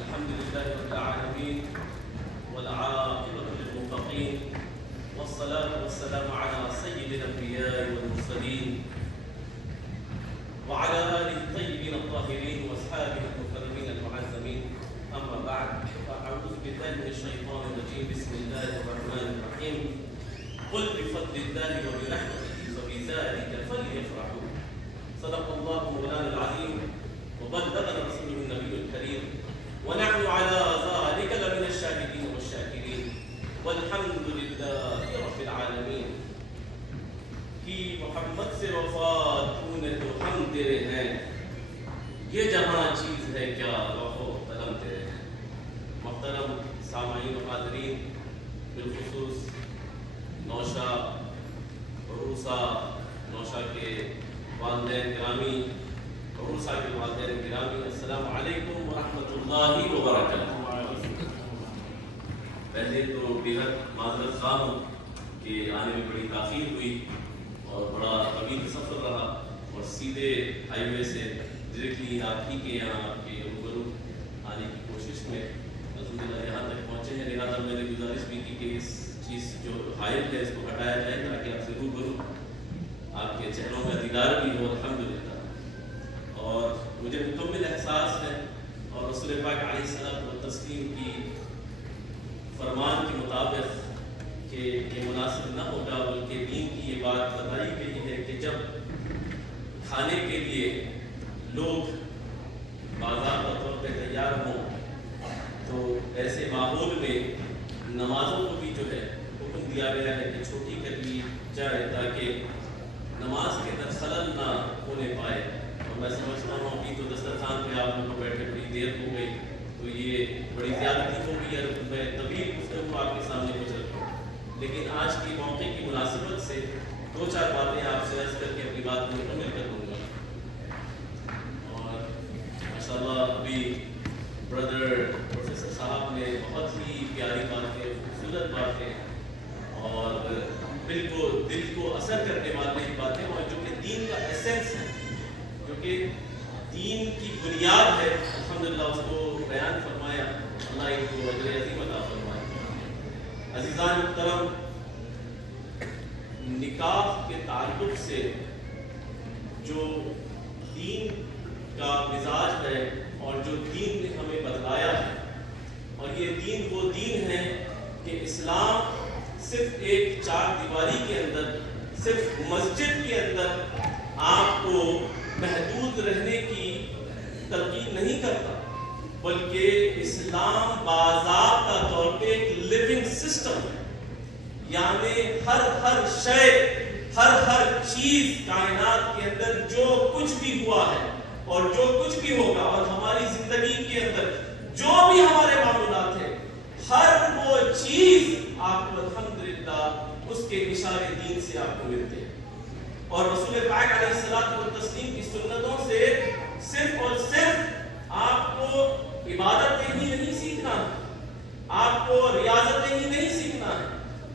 الحمد لله رب العالمين والعاقبة للمتقين والصلاة والسلام على سيد الأنبياء والمرسلين وعلى آله الطيبين الطاهرين وأصحابه المكرمين المعزمين. أما بعد فأعوذ بالله من الشيطان الرجيم. بسم الله الرحمن الرحيم. قل بفضل الله وبرحمته فبذلك فليفرحوا. صدق الله مولانا العظيم وبلغنا رسوله النبي الكريم ونحن على ذلك لمن الشاهدين والشاكرين والحمد لله رب العالمین. کہ محمد سے وفات تو نے تو ہم تیرے ہیں، یہ جہاں چیز ہے کیا لوح و قلم تیرے ہیں. محترم سامعین و حاضرین، بالخصوص نوشا عروسہ، نوشا کے والدین گرامی، عروسہ کے والدین گرامی، السلام علیکم ورحمۃ اللہ وبرکاتہ. پہلے تو بےحد معذرت خواہ ہوں کہ آنے میں بڑی تاخیر ہوئی اور بڑا طویل سفر رہا، اور سیدھے ہائی وے سے ڈائریکٹلی آپ ہی کے یہاں آپ کے روبرو آنے کی کوشش میں الحمدللہ یہاں تک پہنچے ہیں. لہٰذا میں نے گزارش بھی کی کہ اس چیز جو حائل ہے اس کو ہٹایا جائے تاکہ آپ سے روبرو آپ کے چہروں میں دیدار بھی ہو. الحمدللہ. اور مجھے مکمل احساس ہے اور رسول پاک علیہ الصلوۃ والتسلیم کی فرمان کے مطابق کہ یہ مناسب نہ ہوگا، بلکہ دین کی یہ بات بتائی گئی ہے کہ جب کھانے کے لیے لوگ باضابطہ طور پہ تیار ہوں تو ایسے ماحول میں نمازوں کو بھی جو ہے حکم دیا گیا ہے کہ چھوٹی کر لی جائے تاکہ نماز کے اندر خلل نہ ہونے پائے. اور میں سمجھتا ہوں ابھی تو دسترخوان پہ آپ لوگوں کو بیٹھے بڑی دیر ہو گئی تو یہ بڑی زیادتی ہو گئی ہے. میں طویل گفتگو آپ کے سامنے کچھ رکھوں، لیکن آج کی موقع کی مناسبت سے دو چار باتیں آپ سے عرض کر کے اپنی بات مکمل کر دوں گا. اور ماشاءاللہ ابھی بردر پروفیسر صاحب نے بہت ہی پیاری باتیں، خوبصورت باتیں اور بالکل دل کو اثر کرنے والی باتیں، اور جو کہ دین کا ایسنس ہے، جو کہ دین کی بنیاد ہے، الحمدللہ اس کو بیان فرمایا. اللہ ان کو اجر عظیم عطا فرمائے. عزیزان محترم، نکاح کے تعلق سے جو دین کا مزاج ہے اور جو دین نے ہمیں بتلایا ہے، اور یہ دین وہ دین ہے کہ اسلام صرف ایک چار دیواری کے اندر، صرف مسجد کے اندر آپ کو محدود رہنے کی تلقین نہیں کرتا، بلکہ اسلام باضابطہ طور پہ ایک لیونگ سسٹم ہے. یعنی ہر شے، ہر چیز کائنات کے اندر جو کچھ بھی ہوا ہے اور جو کچھ بھی ہوگا، اور ہماری زندگی کے اندر جو بھی ہمارے معمولات ہیں، ہر وہ چیز آپ کو الحمدللہ اس کے اشارے دین سے آپ کو ملتے ہیں. اور رسول پاک علیہ الصلوۃ والتسلیم کی سنتوں سے صرف اور صرف آپ کو عبادتیں ہی نہیں سیکھنا ہے، آپ کو ریاضتیں ہی نہیں سیکھنا ہے،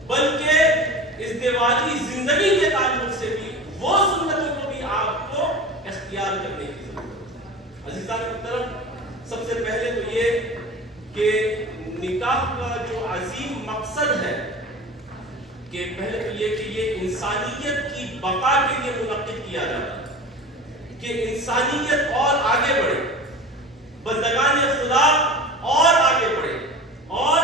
بلکہ ازدواجی زندگی کے تعلق سے بھی وہ سنتوں کو بھی آپ کو اختیار کرنے کی ضرورت ہے. عزیزان محترم، سب سے پہلے تو یہ کہ نکاح کا جو عظیم مقصد ہے کہ پہلے تو یہ کہ یہ انسانیت کی بقا کے لیے منعقد کیا جاتا ہے کہ انسانیت اور آگے بڑھے، بندگان خدا اور آگے بڑھے. اور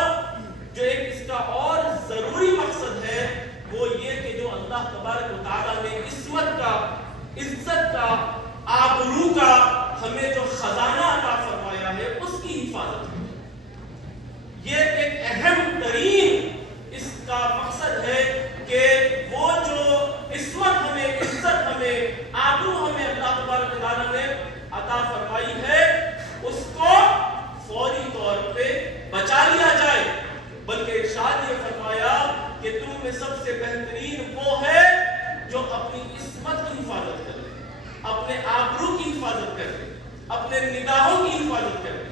جو ایک اس کا اور ضروری مقصد ہے وہ یہ کہ جو اللہ تبارک و تعالیٰ نے عصمت کا، عزت کا، آبرو کا ہمیں جو خزانہ عطا فرمایا ہے اس کی حفاظت ہے. یہ ایک اہم ترین اس کا مقصد ہے کہ وہ جو عصمت ہمیں، عزت ہمیں، آبرو ہمیں اللہ تبارک و تعالیٰ نے عطا فرمائی ہے، اس کو فوری طور پہ بچا لیا جائے. بلکہ ارشاد یہ فرمایا کہ تم میں سب سے بہترین وہ ہے جو اپنی عصمت کی حفاظت کرے، اپنے آبرو کی حفاظت کرے، اپنے نگاہوں کی حفاظت کرے.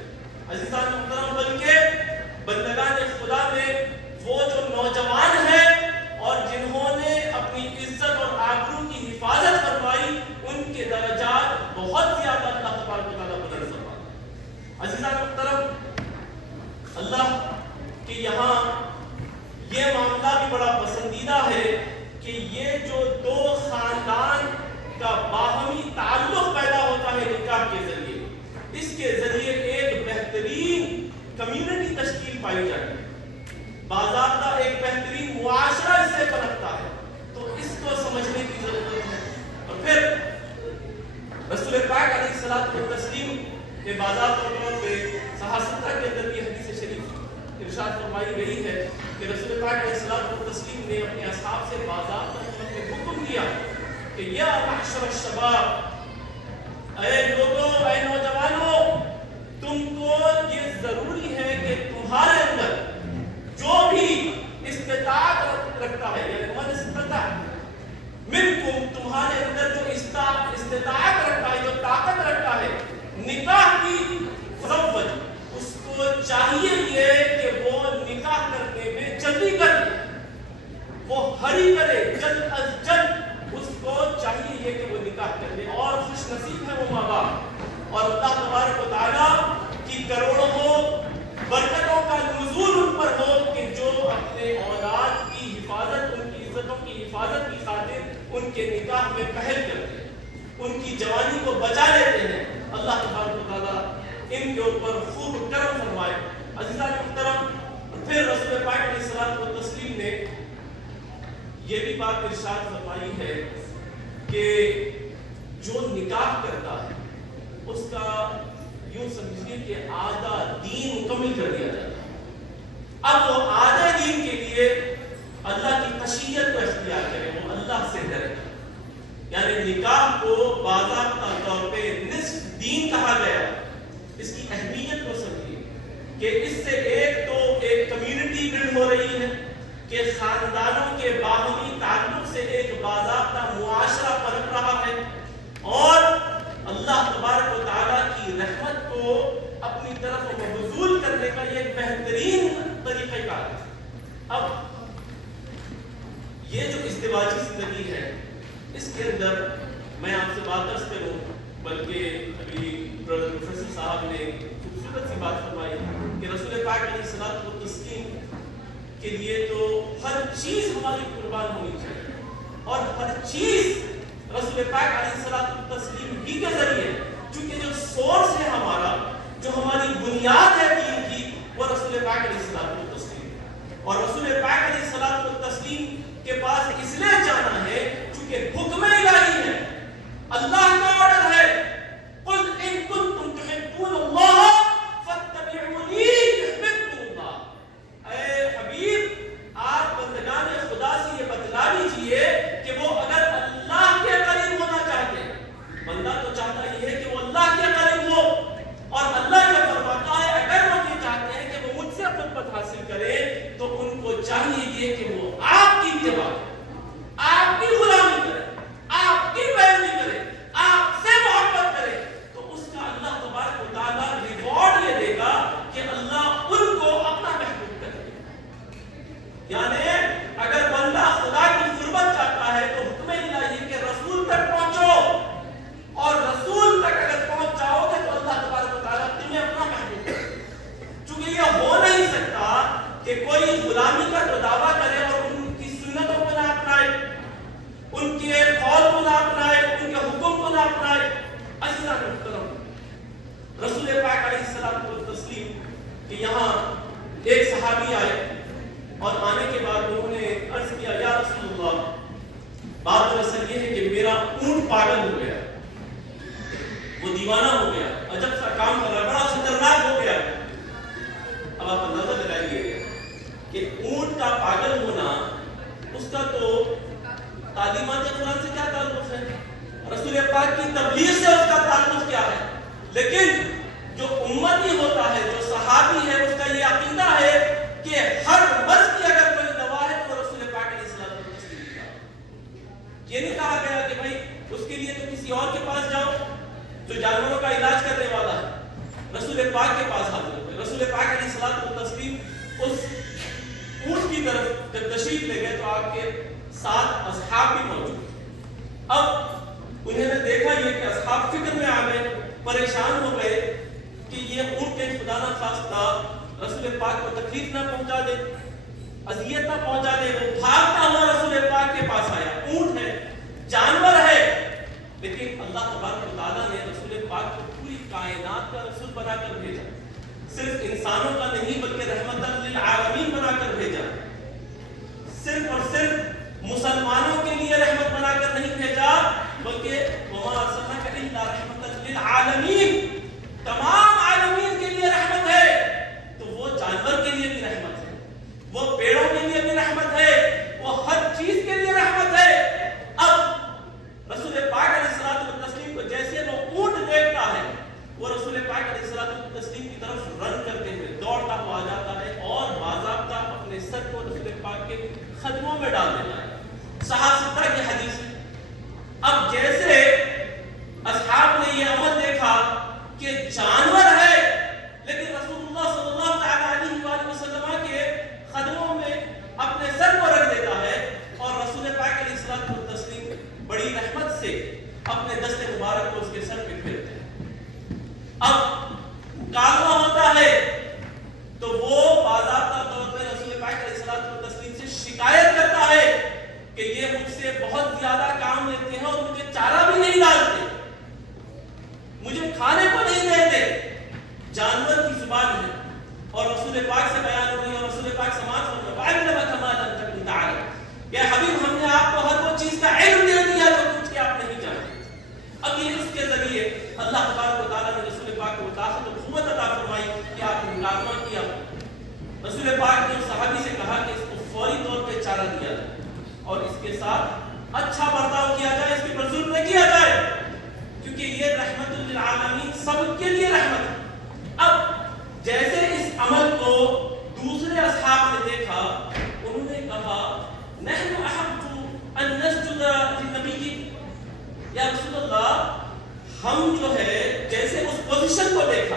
عزیزان محترم، بلکہ بندگان خدا میں وہ جو نوجوان ہیں اور جنہوں نے اپنی عزت اور آبرو کی حفاظت فرمائی، ان کے درجات بہت زیادہ اللہ تبارک و تعالیٰ بلند فرماتا ہے. عزیزان محترم، کہ یہاں یہ معاملہ بھی بڑا پسندیدہ ہے کہ یہ جو دو خاندان کا باہمی تعلق پیدا ہوتا ہے نکاح کے ذریعے، اس کے ذریعے ایک بہترین کمیونٹی تشکیل پائی جاتی ہے، باضابطہ ایک بہترین معاشرہ اس سے پنپتا ہے۔ تو اس کو سمجھنے کی ضرورت ہے۔ اور پھر رسول پاک علیہ الصلوۃ والتسلیم کے باضابطہ طور پہ صحاح 17 کے اندر یہ حدیث شریف ارشاد فرمائی گئی ہے کہ رسول پاک علیہ الصلوۃ والتسلیم نے اپنے اصحاب سے باضابطہ طور پہ حکم دیا کہ یا معشر الشباب، اے لوگوں، اے نوجوانوں، تم کو یہ ضروری ہے کہ تمہارے اندر جو بھی استطاعت رکھتا ہے، یعنی من استطاع منکم، تمہارے اندر جو استطاعت رکھتا ہے، جو طاقت رکھتا ہے نکاح کی، فزوج، اس کو چاہیے یہ کہ وہ نکاح کرنے میں جلدی کرے، وہ ہری کرے، جلد از جلد اس کو چاہیے یہ کہ وہ نکاح کر لے۔ اور خوش نصیب ہے وہ ماں باپ، اور اللہ تبارک و تعالیٰ کی کروڑوں برکتوں کا نزول ان پر ہو کہ جو اپنے اولاد کی حفاظت، ان کی عزتوں کی حفاظت کی خاطر ان کے نکاح میں پہل کرتے ہیں، ان کی جوانی کو بچا لیتے ہیں۔ اللہ تبارک و تعالیٰ ان کے اوپر خوب کرم فرمائے۔ عزیزان محترم، پھر رسول پاک علیہ الصلوۃ والتسلیم نے یہ بھی بات ارشاد فرمائی ہے کہ جو نکاح کرتا ہے اس کا یوں سمجھیے کہ آدھا دین مکمل کر دیا جاتا ہے۔ اب وہ آدھے دین کے لیے اللہ کی خشیت کو اختیار کرے، وہ اللہ سے ڈرے، یعنی نکاح کو باضابطہ طور پہ نصف دین کہا گیا۔ اس کی اہمیت کو سمجھیے کہ اس سے ایک تو ایک کمیونٹی بلڈ ہو رہی ہے کہ خاندانوں کے باہمی تعلق سے ایک باضابطہ معاشرہ پنپ رہا ہے، اور اللہ تبارک و تعالیٰ کی رحمت کو اپنی طرف مبذول کرنے کا یہ ایک بہترین طریقہ کار ہے۔ اب یہ جو ازدواجی زندگی ہے، اس کے اندر میں آپ سے بات عرض کروں، بلکہ ابھی پروفیسر صاحب نے خوبصورت سی بات فرمائی کہ رسول پاک علیہ الصلوۃ والتسلیم کے لیے تو ہر چیز ہماری قربان ہونی چاہیے، اور ہر چیز رسول پاک علیہ الصلوۃ والتسلیم ہی کے ذریعے، چونکہ جو سورس ہے ہمارا، جو ہماری بنیاد ہے دین کی، وہ رسول پاک علیہ الصلوۃ والتسلیم، اور رسول پاک علیہ الصلوۃ والتسلیم کے پاس اس لیے جانا ہے چونکہ حکم الہی ہے، اللہ کا آرڈر ہے، قل ان کنتم تحبون اللہ فاتبعونی یحببکم اللہ۔ اے حبیب، آپ بندگان خدا سے یہ بتلا دیجئے کہ وہ اگر اللہ کے قریب ہونا چاہتے ہیں، بندہ تو چاہتا یہ ہے کہ وہ اللہ کے قریب ہو، اور اللہ یہ فرماتا ہے اگر وہ یہ چاہتے ہیں کہ وہ مجھ سے قربت حاصل کرے تو ان کو چاہیے یہ کہ وہ آپ کی اتباع کرے، آپ کی غلامی کرے، آپ کی پیروی کرے، آپ سے محبت کرے، تو اس کا اللہ تبارک و تعالیٰ ریوارڈ یہ دے گا کہ اللہ ان کو اپنا محبوب کرے۔ یعنی اگر بندہ خدا کی قربت چاہتا ہے تو حکم الہی کہ رسول تک پہنچو، اور رسول تک اگر پہنچ جاؤ گے تو اللہ تبارک و تعالیٰ تمہیں اپنا محبوب کرے۔ چونکہ یہ ہو نہیں سکتا کہ کوئی غلامی کا تو دعویٰ کرے اور ان کی سنتوں کو نہ اپنائے، ان کے قول کو نہ اپنائے، ان کے حکم کو نہ اپنائے۔ عزیزان محترم، رسول پاک علیہ الصلوۃ والتسلیم کہ یہاں ایک صحابی آئے، اور آنے کے بعد انہوں نے عرض کیا، یا رسول اللہ، بات دراصل یہ ہے کہ میرا اونٹ پاگل ہو گیا، وہ دیوانہ ہو گیا، عجب سا کام کر رہا، بڑا خطرناک ہو گیا۔ اب آپ اندازہ لگائیے کہ اونٹ کا پاگل ہونا، اس کا تو تعلیمات قرآن سے کیا تعلق ہے، رسول پاک کی تبلیغ سے اس کا تعلق کیا ہے، لیکن جو امتی ہوتا ہے، جو صحابی ہے، اس کا یہ عقیدہ ہے کہ ہر مرض کی اگر کوئی دوا ہے تو رسول پاک علیہ الصلوۃ والتسلیم کی دوا۔ یہ نہیں کہا گیا کہ بھائی اس کے لیے تو کسی اور کے پاس جاؤ جو جانوروں کا علاج کرنے والا ہے، رسول پاک کے پاس حاضر ہو گئے۔ رسول پاک علیہ الصلوۃ والتسلیم اس اونٹ کی طرف جب تشریف لے گئے تو آپ کے ساتھ اصحاب بھی موجود۔ اب انہوں نے دیکھا یہ کہ اصحاب فکر میں آ گئے، پریشان ہو گئے کہ یہ اونٹ کے خدا نہ خواستہ رسول پاک کو تکلیف نہ پہنچا دے، اذیت نہ پہنچا دے، وہ بھاگتا ہوا رسول پاک کے پاس آیا. اونٹ ہے، جانور ہے، لیکن اللہ تبارک و تعالیٰ نے رسول پاک کو پوری کائنات کا رسول بنا کر بھیجا. صرف انسانوں کا نہیں بلکہ رحمت للعالمین بنا کر بھیجا. صرف اور صرف مسلمانوں کے لیے رحمت بنا کر نہیں بھیجا، بلکہ وما ارسلناک الا رحمت للعالمین، تمام عالمین کے لیے رحمت ہے. تو وہ جانور کے لیے بھی رحمت ہے، وہ پیڑوں کے لیے بھی رحمت ہے، وہ ہر چیز کے لیے رحمت ہے. اب رسول پاک علیہ الصلوۃ والتسلیم کو جیسے وہ اونٹ دیکھتا ہے، وہ رسول پاک علیہ الصلوۃ والتسلیم کی طرف رن کرتے ہوئے دوڑتا ہوا آ جاتا ہے اور باضابطہ اپنے سر کو رسول پاک کے قدموں میں ڈال دیتا ہے. صحابہ کی حدیث ہے. اب جیسے اصحاب نے یہ عمل دیکھا کہ جانور ہے لیکن رسول اللہ صلی اللہ علیہ وآلہ وسلم کے قدموں میں اپنے سر کو رکھ دیتا ہے، اور رسول پاک علیہ الصلوۃ والتسلیم بڑی رحمت سے اپنے دست مبارک کو اس کے سر پہ پھیرتے ہیں. اب کالوا ہوتا ہے تو وہ باضابطہ طور پہ رسول پاک علیہ الصلوۃ والتسلیم سے شکایت کرتا ہے کہ یہ مجھ سے بہت زیادہ کام لیتے ہیں اور مجھے چارہ بھی نہیں ڈالتے، مجھے کھانے کو نہیں دیتے. جانور کی زبان ہے اور رسول پاک سے بیان ہوئی اور رسول پاک سماعت فرمایا وَعَلَّمَكَ مَا لَمْ تَكُنْ تَعْلَمْ، کہ حبیب ہم نے آپ کو ہر وہ چیز کا علم دے دیا جو کچھ کہ آپ نہیں جانتے. اب یہ اس کے ذریعے اللہ تبارک و تعالیٰ نے رسول پاک کو طاقت و قوت عطا فرمائی کہ آپ نے مکالمہ کیا. رسول پاک نے صحابی سے کہا کہ اس کو فوری طور پہ چارہ دیا جائے اور اس کے ساتھ اچھا برتاؤ کیا جائے، اس کے پر ظلم نہ کیا جائے، کیونکہ یہ رحمت للعالمین سب کے لیے رحمت ہے. اب جیسے اس عمل کو دوسرے اصحاب نے دیکھا، انہوں نے کہا نحن احق ان نسجد للنبی، یا رسول اللہ ہم جو ہے جیسے اس پوزیشن کو دیکھا،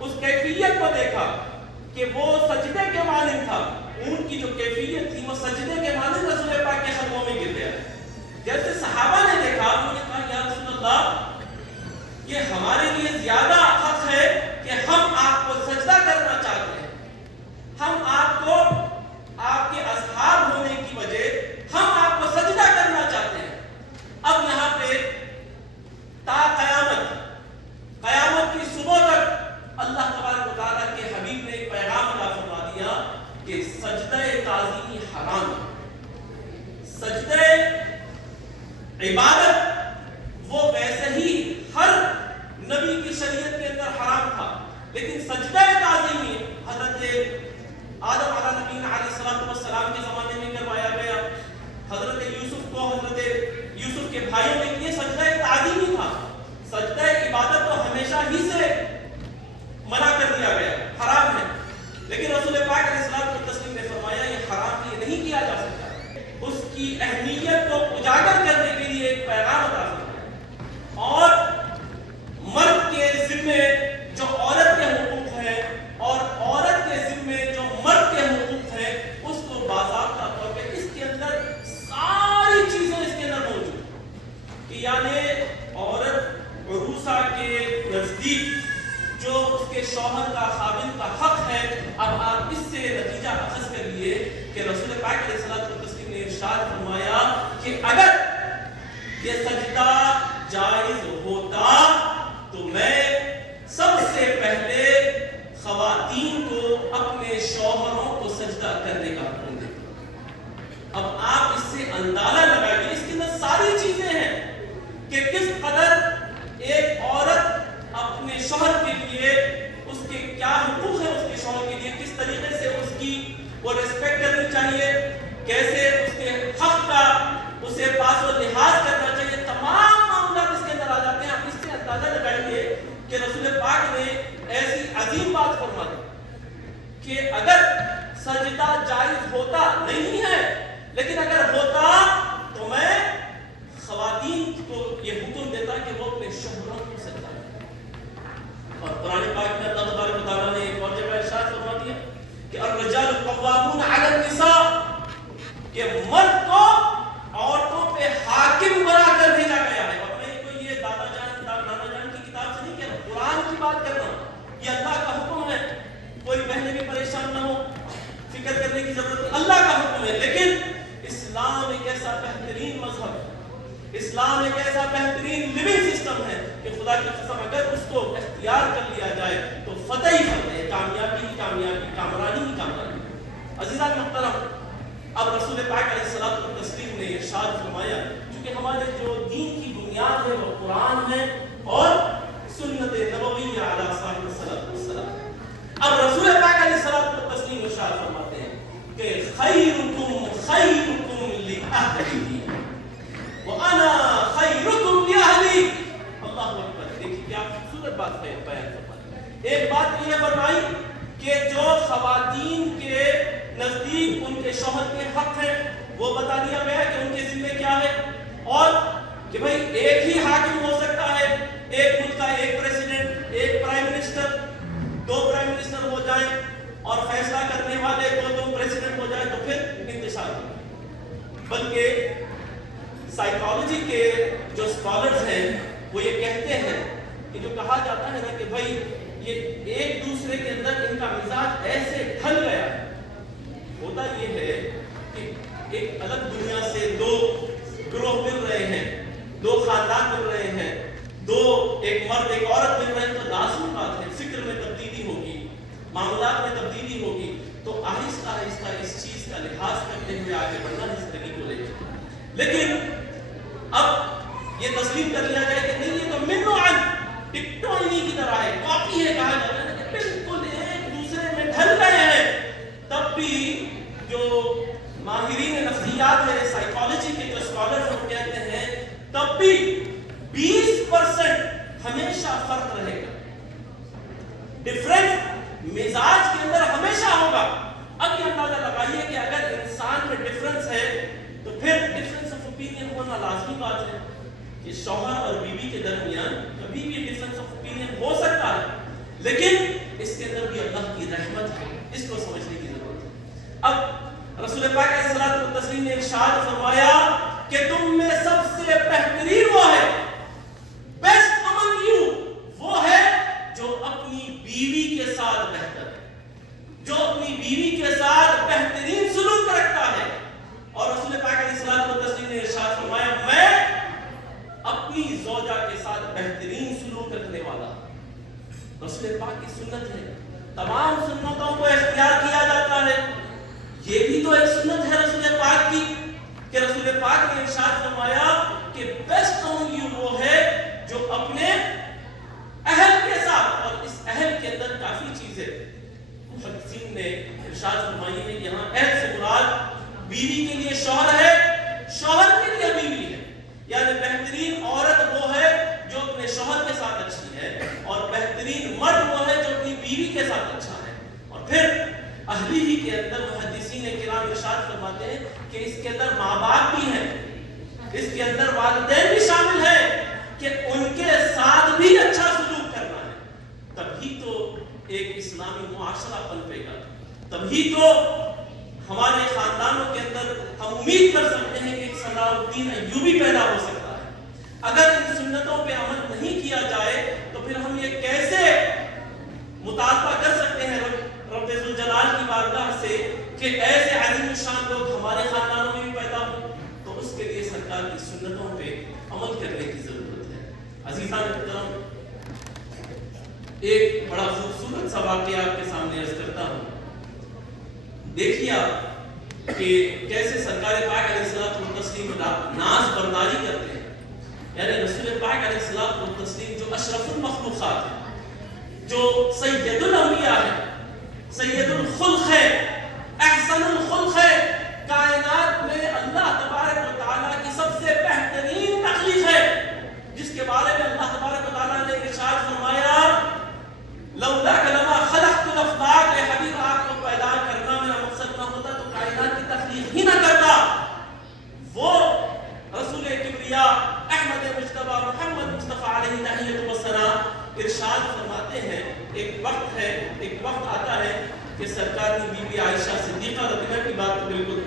اس کیفیت کو دیکھا کہ وہ سجدے کے مانند تھا، اونٹ کی جو کیفیت تھی وہ سجدے کے مانند رسول پاک کے قدموں میں گر گیا. جیسے صحابہ نے دیکھا انہوں نے کہا یا رسول اللہ یہ ہمارے لیے زیادہ حق ہے کہ ہم آپ کو سجدہ کرنا چاہتے ہیں، ہم آپ کو آپ کے اصحاب ہونے کی وجہ ہم آپ کو سجدہ کرنا چاہتے ہیں. اب یہاں پہ تا قیامت کی صبح تک اللہ تبارک و تعالیٰ کے حبیب نے ایک پیغام عطا فرما دیا کہ سجدہ تعظیمی حرام ہے. سجدہ عبادت وہ ویسے ہی ہر نبی کی شریعت کے اندر حرام تھا، لیکن سجدہ تعظیمی حضرت آدم علیہ نبینا علیہ الصلوۃ والسلام کے زمانے میں کروایا گیا. حضرت یوسف کو حضرت یوسف کے بھائیوں نے یہ سجدہ تعظیمی تھا. سجدہ عبادت تو ہمیشہ ہی سے منع کر دیا گیا، حرام ہے، لیکن رسول پاک علیہ الصلوۃ والتسلیم نے فرمایا یہ حرام یہ نہیں کیا جا سکتا. اس کی اہمیت کو اجاگر کرنے کے لیے ایک پیغام عطا فرمایا، اور مرد کے ذمے جو عورت کے حقوق ہیں اور عورت کے ذمے جو مرد کے حقوق ہیں اس کو باضابطہ طور پہ اس کے اندر ساری چیزیں اس کے اندر موجود ہیں. کہ یعنی عورت عروسہ کے نزدیک جو اس کے شوہر کا خاوند کا حق ہے. اب آپ اس سے نتیجہ اخذ کر لیے کہ رسول پاک علیہ الصلوۃ والتسلیم نے ارشاد فرمایا کہ اگر یہ سجدہ جائز ہوتا تو میں سب سے پہلے خواتین کو اپنے شوہروں کو سجدہ کرنے کا حکم دیتا. اب آپ اس سے اندازہ لگائیے اس کے اندر ساری چیزیں ہیں کہ کس قدر ایک عورت اپنے شوہر کے لیے اس کے کیا حقوق ہے، اس کے شوہر کے لیے کس طریقے سے اس کی وہ ریسپیکٹ کرنی چاہیے، کیسے اس کے حق کا اسے پاس و لحاظ کرنا چاہیے. تمام معاملات اس کے اندر آ جاتے ہیں. آپ اس سے اندازہ لگائیں گے کہ رسول پاک نے ایسی عظیم بات فرما دی کہ اگر سجدہ جائز ہوتا نہیں ہے لیکن اگر ہوتا تو میں خواتین کو یہ حکم دیتا کہ وہ اپنے شوہروں کو سجدہ کریں. اور قرآن پاک میں اللہ تبارک و تعالیٰ نے ایک اور جگہ ارشاد فرما دیا کہ الرجال قوامون علی النساء، کہ مرد کو عورتوں پہ حاکم بنا کر بھیجا گیا ہے. اور میں کوئی یہ دادا جان نانا جان کی کتاب سے نہیں کہہ رہا، قرآن کی بات کر رہا ہوں. یہ اللہ کا حکم ہے. کوئی بہن فکر کرنے کی ضرورت نہیں، اللہ کا حکم ہے. لیکن اسلام ایک ایسا بہترین مذہب ہے، اسلام ایک ایسا بہترین لیونگ سسٹم ہے کہ خدا کی قسم اگر اس کو اختیار کر لیا جائے تو فتح ہی فتح ہے، کامیابی ہی کامیابی، کامرانی ہی کامرانی. عزیزان محترم، اب رسول پاک علیہ الصلوۃ والتسلیم نے ارشاد فرمایا، چونکہ ہمارے جو دین کی بنیاد ہے وہ قرآن ہے اور سنت نبوی علی صاحب الصلوۃ والسلام. اب رسول پاک علیہ الصلوۃ والتسلیم ارشاد فرماتے ہیں کہ خیرکم خیرکم لأہلہ وَأَنَا خَيْرُكُمْ لِأَهْلِي. اللہ اکبر. دیکھیں کیا خوبصورت بات بیان فرمائی. ایک بات یہ فرمائی کہ جو خواتین کے نزدیک ان کے شوہر کے حق ہیں وہ بتا دیا گیا کہ ان کے ذمہ کیا ہے، اور کہ بھئی ایک ہی حاکم ہو سکتا ہے، ایک ملک کا ایک پریزیڈنٹ، ایک پرائم منسٹر، دو پرائم منسٹر ہو جائیں اور فیصلہ کرنے والے دو پریزیڈنٹ ہو جائیں تو پھر انتشار ہو. بلکہ سائیکالوجی کے جو اسکالرز ہیں وہ یہ کہتے ہیں کہ جو کہا جاتا ہے نا کہ بھائی یہ ایک دوسرے کے اندر ان کا مزاج ایسے ڈھل گیا ہے، ہوتا یہ ہے کہ ایک الگ دنیا سے دو گروہ مل رہے ہیں، دو خاندان مل رہے ہیں، دو ایک مرد ایک عورت مل رہے ہیں، تو لازمی بات ہے فکر میں تبدیلی ہوگی، معاملات میں تبدیلی ہوگی، تو آہستہ آہستہ اس چیز کا لحاظ کرتے ہوئے آگے بڑھنا زندگی کو لے کے. لیکن اب یہ تسلیم کر لیا جائے کہ نہیں یہ تو منو عن ٹکٹو انہی کی طرح ہے، کاپی ہے، کہا جاتا ہے کہ بالکل ایک دوسرے میں ڈھل گئے ہیں، تب بھی جو ماہرین نفسیات ہے، سائیکالوجی کے جو اسکالرز ہم کہتے ہیں، تب بھی 20% ہمیشہ فرق رہے گا، ڈفرنس مزاج کے اندر ہمیشہ ہوگا. اب یہ اندازہ لگائیے کہ اگر انسان میں ڈفرنس ہے تو پھر ڈفرنس آف اوپینین ہونا لازمی بات ہے کہ شوہر اور بیوی کے درمیان کبھی بھی ڈفرنس آف اوپینین ہو سکتا ہے، لیکن اس کے اندر بھی اللہ کی رحمت ہے، اس کو سمجھنے کی ضرورت ہے. اب رسول پاک علیہ الصلوۃ والتسلیم نے ارشاد فرمایا کہ تم میں سب سے بہترین وہ ہے، بیسٹ امنگ یو وہ ہے جو اپنی بیوی کے ساتھ بہتر ہے، جو اپنی بیوی کے ساتھ بہترین سلوک رکھتا ہے. اور رسول پاک علیہ الصلوۃ والتسلیم نے ارشاد فرمایا میں اپنی زوجہ کے ساتھ بہترین سلوک رکھنے والا. رسول پاک کی سنت ہے، تمام سنتوں کو اختیار کیا جاتا ہے، یہ بھی تو ایک سنت ہے رسول پاک کی کہ رسول پاک نے ارشاد فرمایا کہ بیسٹ امنگ یو وہ ہے جو اپنے اہل کے ساتھ، اور اس اہل کے اندر کافی چیزیں محدثین نے ارشاد فرمائی ہے. یہاں اہل سے مراد بیوی کے لیے شوہر ہے، شوہر کے لیے بیوی ہے، یعنی بہترین عورت وہ ہے جو اپنے شوہر کے ساتھ اچھی ہے، اور بہترین مرد وہ ہے جو اپنی بیوی کے ساتھ اچھا ہے. اور پھر اہلی ہی کے اندر محدثین کرام ارشاد فرماتے ہیں کہ اس کے اندر ماں باپ بھی ہیں، اس کے اندر والدین بھی شامل ہیں کہ ان کے ساتھ بھی اچھا سلوک کرنا ہے. تبھی تو ایک اسلامی معاشرہ پنپے گا، تبھی تو ہمارے خاندانوں کے اندر ہم امید کر سکتے ہیں کہ صلاح الدین ایوبی پیدا ہو سکتا ہے. اگر ان سنتوں پہ عمل نہیں کیا جائے تو پھر ہم یہ کیسے مطالبہ کر سکتے ہیں رب ذوالجلال کی بارگاہ سے کہ ایسے عظیم الشان لوگ ہمارے خاندانوں میں بھی پیدا ہوں. تو اس کے لیے سرکار کی سنتوں پہ عمل کرنے کی ضرورت ہے. عزیزان محترم، ایک بڑا خوبصورت سا واقعہ آپ کے سامنے عرض کرتا ہوں. دیکھیے آپ کہ کیسے سرکار پاک علیہ الصلوۃ والتسلیم ناز برداری کرتے ہیں. یعنی رسول پاک علیہ الصلوۃ والتسلیم جو اشرف المخلوقات ہیں، جو سید الانبیاء ہیں، سید الخلق ہے، احسن الخلق ہے، کائنات میں اللہ تبارک و تعالیٰ کی سب سے بہترین تخلیق ہے، جس کے بارے میں اللہ تبارک و تعالیٰ نے ارشاد فرمایا لولاک لما خلقت الافلاک، اے حبیب آپ کو پیدا کرنا میرا مقصد نہ ہوتا تو کائنات کی تخلیق ہی نہ کرتا. وہ رسول کبریا احمد مجتبی محمد مصطفیٰ علیہ تحیۃ والسلام ارشاد فرماتے ہیں ایک وقت آتا ہے کہ سرکار کی بی بی عائشہ صدیقہ رضی اللہ عنہا کی بات کو بالکل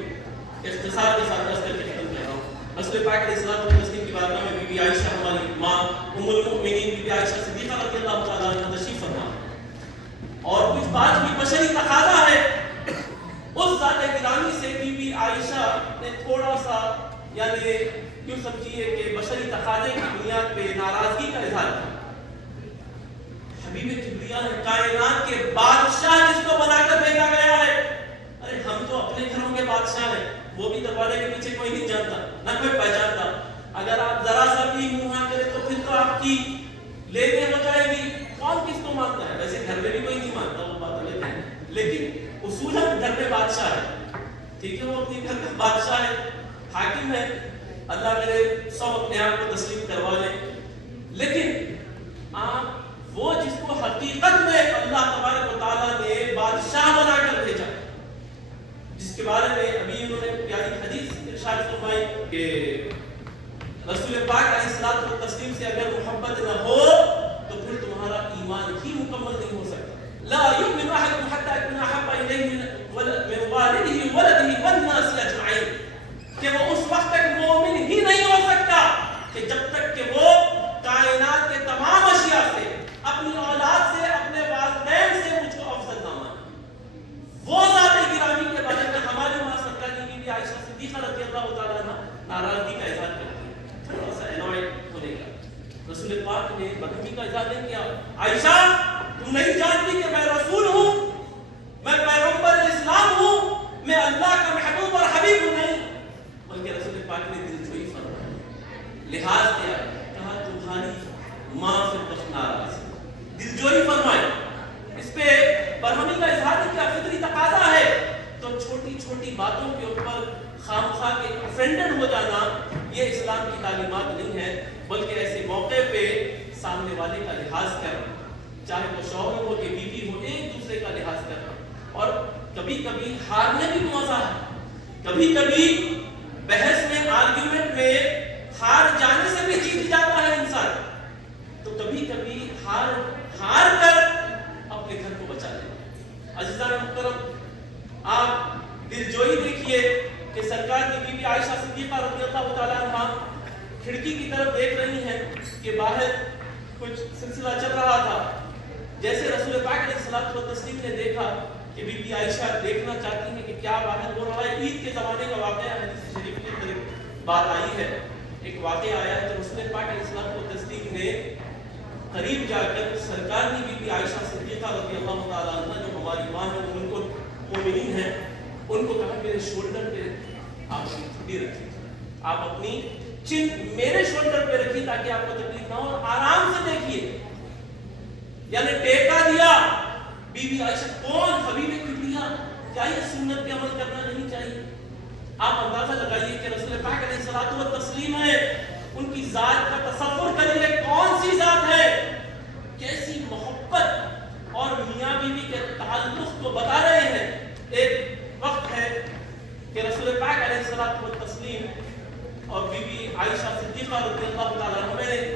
اختصار کے ساتھ ختم کر رہا ہوں. رسول پاک علیہ الصلوۃ والتسلیم کی بارگاہ میں بی بی عائشہ ہماری ماں ام المؤمنین بی بی عائشہ صدیقہ رضی اللہ تعالیٰ عنہا تشریف فرما، اور کچھ بات بھی بشری تقاضا ہے. اس اس ذات گرامی سے بی بی عائشہ نے تھوڑا سا یعنی یوں سمجھیے کہ بشری تقاضے کی بنیاد پہ ناراضگی کا اظہار کیا. حبیب کبریا ہے، کائنات کے بادشاہ جس کو بنا کر بھیجا گیا ہے. ارے ہم تو اپنے گھروں کے بادشاہ ہیں، وہ بھی دروازے کے پیچھے کوئی نہیں جانتا، نہ کوئی پہچانتا. اگر آپ ذرا سا بھی منہ کرے تو پھر تو آپ کی لینے ہو جائے گی. کون کس کو مانتا ہے؟ ویسے گھر میں بھی کوئی نہیں مانتا، وہ بات الگ ہے، لیکن اصولاً گھر میں بادشاہ ہے. ٹھیک ہے، وہ اپنے گھر کا بادشاہ ہے، حاکم ہے. اللہ میرے سب اپنے آپ کو تسلیم کروا لیں. لیکن آپ وہ جس کو حقیقت میں اللہ تبارک و تعالیٰ نے بادشاہ بنا کر بھیجا، جس کے بارے میں ابھی انہوں نے پیاری حدیث ارشاد فرمائی کہ رسول پاک علیہ الصلوۃ والتسلیم سے اگر محبت نہ ہو تو پھر تمہارا ایمان ہی مکمل نہیں ہو سکتا. لا یؤمن احدکم حتی یکون احب الیہ من والدہ ولدہ والناس اجمعین، کہ وہ اس وقت تک مومن ہی نہیں ہو سکتا کہ جب تک کہ وہ کائنات کے تمام اشیاء سے، اپنی اولاد سے، اپنے والدین سے مجھ کو افضل نہ مانے. وہ ذات گرامی کے بارے میں ہماری ماں سرکار کی بیوی عائشہ صدیقہ رضی اللہ تعالیٰ عنہ ناراضگی کا اظہار کرتی ہے، تھوڑا سا انوائڈ ہونے کا. رسول پاک نے بدگی کا اظہار نہیں کیا. عائشہ تم نہیں جانتی کہ میں رسول ہوں، میں پیغمبر اسلام ہوں، میں اللہ کا محبوب اور حبیب ہوں؟ نہیں، بلکہ رسول پاک نے دل جوئی فرمایا. لحاظ کیا؟ کہا تمہاری ماں سے کچھ ناراض ہے، دل جوئی فرمائی. اس پہ برہمی کا اظہار کیا فطری تقاضا ہے. تو چھوٹی چھوٹی باتوں کے اوپر خامخواہ کے افینڈڈ ہو جانا یہ اسلام کی تعلیمات نہیں ہے، بلکہ ایسے موقع پہ سامنے والے کا لحاظ کرنا، چاہے وہ شوہر ہو کہ بیوی ہو، ایک دوسرے کا لحاظ کرنا. اور کبھی کبھی ہارنے بھی مزہ ہے، کبھی کبھی بحث میں، آرگیومنٹ میں ہار جانے سے بھی جیت جاتا ہے انسان. تو کبھی کبھی ہار کر اپنے گھر کو بچا لیں. عزیزان محترم، آپ دل جوئی دیکھیے کہ سرکار کی بیوی عائشہ صدیقہ رضی اللہ تعالیٰ عنہ کھڑکی کی طرف دیکھ رہی ہیں کہ باہر کچھ سلسلہ چل رہا تھا. جیسے رسول پاک علیہ الصلوۃ والتسلیم نے دیکھا کہ بی بی عائشہ دیکھنا چاہتی ہیں کہ کیا باہر ہو رہا ہے. عید کے زمانے کا واقعہ ہے، حدیث شریف کے اندر بات آئی ہے، ایک واقعہ آیا ہے. تو رسول پاک علیہ الصلوۃ والتسلیم نے قریب جا کر سرکار کی بی بی عائشہ صدیقہ رضی اللہ تعالیٰ عنہ جو ہماری ماں ہیں، ان کو مومنین ہیں، ان کو کہا میرے شولڈر پہ آپ اپنی ٹھنڈی رکھیے، آپ اپنی چن میرے شولڈر پہ رکھیے تاکہ آپ کو تکلیف نہ ہو، اور آرام سے دیکھیے. یعنی ٹیکا دیا. بی بی عائشہ کون؟ حبیب کبریا. کیا یہ سنت پہ عمل کرنا نہیں چاہیے؟ آپ اندازہ لگائیے کہ رسول پاک علیہ الصلوۃ والتسلیم ہے، ان کی ذات کا تصور کریے کون سی ذات ہے، کیسی محبت اور میاں بیوی کے تعلق کو بتا رہے ہیں. ایک وقت ہے کہ رسول پاک علیہ الصلوۃ والتسلیم اور بی بی عائشہ صدیقہ رضی اللہ تعالیٰ عنہ، میں نے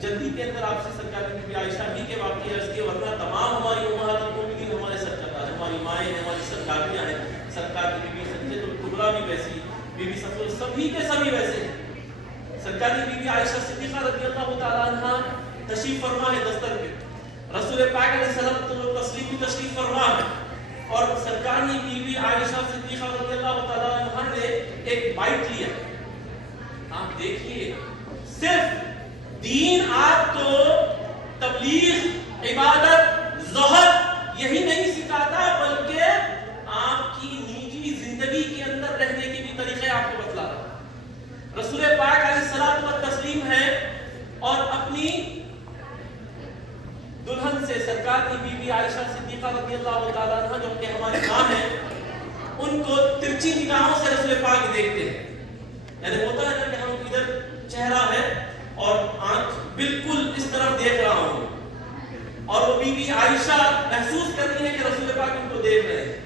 جلدی کے اندر آپ سے سرکار کی بی بی عائشہ ہی کے واقعے عرض کیے، ورنہ تمام ہماری امہات المومنین ہمارے سرکار، ہماری مائیں ہیں، ہماری سرکاریاں ہیں. سرکار کی بی بی خدیجہ الکبریٰ بھی ویسی، بی بی صفیہ، سبھی کے سبھی ویسے ہیں. سرکار کی بی بی عائشہ صدیقہ رضی اللہ تعالیٰ عنہ تشریف فرما ہے دستر پہ. رسول پاک علیہ السلام تو تسلیم بھی تشریف فرما ہے، اور سرکار کی بی بی عائشہ صدیقہ رضی اللہ تعالیٰ عنہ نے ایک بائٹ لیا. آپ دیکھیے، صرف دین آپ کو تبلیغ، عبادت، زہد یہی نہیں سکھاتا، بلکہ آپ کی نجی زندگی کے اندر رہنے کے بھی طریقے آپ کو بتلاتا. رسول پاک علیہ الصلوۃ والتسلیم ہے اور اپنی دلہن سے، سرکار کی بی بی عائشہ صدیقہ رضی اللہ تعالیٰ عنہ جو کہ ہماری ماں ہیں، ان کو ترچھی نگاہوں سے رسول پاک دیکھتے ہیں. یعنی ہوتا ہے نا کہ ہم ادھر چہرہ ہے اور آنکھ بالکل اس طرف دیکھ رہا ہوں، اور وہ بی بی عائشہ محسوس کر رہی ہے کہ رسول پاک ان کو دیکھ رہے ہیں،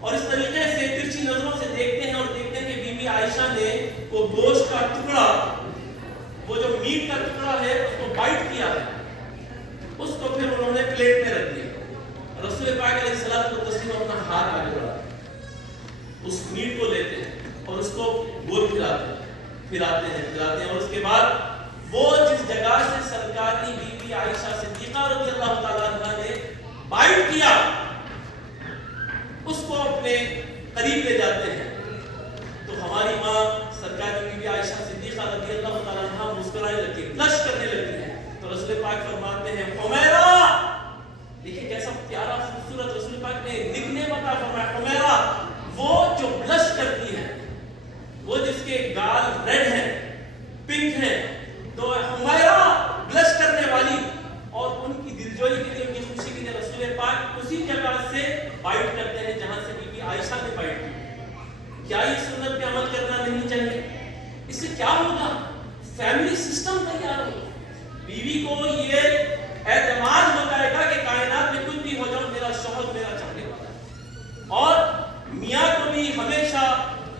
اور اس طریقے سے ترچھی نظروں سے دیکھتے ہیں اور دیکھتے ہیں کہ بی بی عائشہ نے وہ گوشت کا ٹکڑا، وہ جو میٹ کا ٹکڑا ہے، اس کو بائٹ کیا ہے، اس کو پھر انہوں نے پلیٹ میں رکھ دیا. رسول پاک علیہ الصلوۃ والتسلیم اپنا ہاتھ آگے بڑھاتے ہیں، اس میٹ کو لیتے ہیں اور اس کو گول پھراتے ہیں، اور اس کے بعد وہ جس جگہ سے سرکار کی بی بی عائشہ صدیقہ رضی اللہ تعالیٰ عنہ نے بائٹ کیا، اس کو اپنے قریب لے جاتے ہیں. تو ہماری ماں سرکار کی بیوی عائشہ صدیقہ رضی اللہ تعالیٰ عنہا مسکرانے لگتی ہے, بلش کرنے لگتی ہے. تو رسول پاک فرماتے ہیں حمیرہ, دیکھیں کیسا پیارا خوبصورت رسول پاک نے نک نیم عطا فرمایا. حمیرہ وہ جو بلش کرتی ہے, وہ جس کے گال ریڈ ہیں, پنک ہیں, تو حمیرہ بلش کرنے والی. اور ان کی دلجوئی کے لیے, ان کی خوشی کے لیے رسول پاک اسی جگہ سے بائٹ کرتے ہیں جہاں سے بی بی عائشہ نے بائٹ کی. کیا یہ سنت پہ عمل کرنا نہیں چاہیے؟ اس سے کیا ہوگا؟ فیملی سسٹم تیار ہوگا. بیوی کو یہ اعتماد ہو جائے گا کہ کائنات میں کچھ بھی ہو جاؤ میرا شوہر میرا چاہنے والا ہے. اور میاں کو بھی ہمیشہ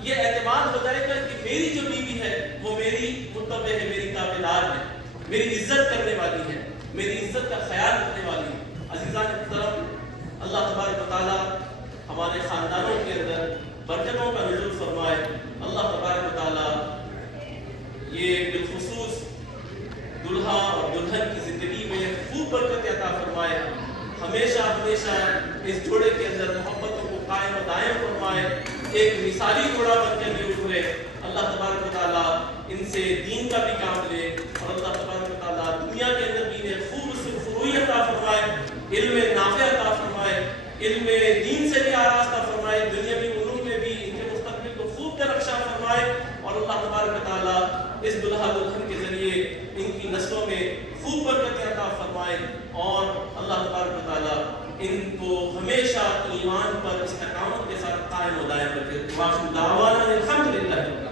یہ اعتماد ہو جائے گا کہ میری جو بیوی ہے وہ میری متبع ہے, میری تابعدار ہے, میری عزت کرنے والی ہے, میری عزت کا خیال رکھنے والی ہے. عزیزان محترم, اللہ تبارک و تعالیٰ ہمارے خاندانوں کے اندر برکتوں کا نزول فرمائے. اللہ تبارک و تعالیٰ یہ بالخصوص دلہا اور دلہن کی زندگی میں خوب برکت عطا فرمائے. ہمیشہ ہمیشہ اس جوڑے کے اندر محبتوں کو قائم و دائم فرمائے. ایک مثالی جوڑا بن کر یہ ابھرے. اللہ تبارک و تعالیٰ ان سے دین کا بھی کام لے, اور اللہ تبارک و تعالیٰ دنیا کے اندر بھی انہیں خوب سرفروئی عطا فرمائے, علم نافع عطا فرمائے, علم دین سے بھی آراستہ فرمائے, دنیاوی علوم میں بھی ان کے مستقبل کو خوب درخشاں فرمائے. اور اللہ تبارک و تعالیٰ اس دلہا دلہن کے ذریعے ان کی نسلوں میں خوب برکت عطا فرمائے. اور اللہ تبارک و تعالیٰ ان کو ہمیشہ ایمان پر استقامت کے ساتھ قائم و دائم رکھے. واخر دعوانا الحمدللہ.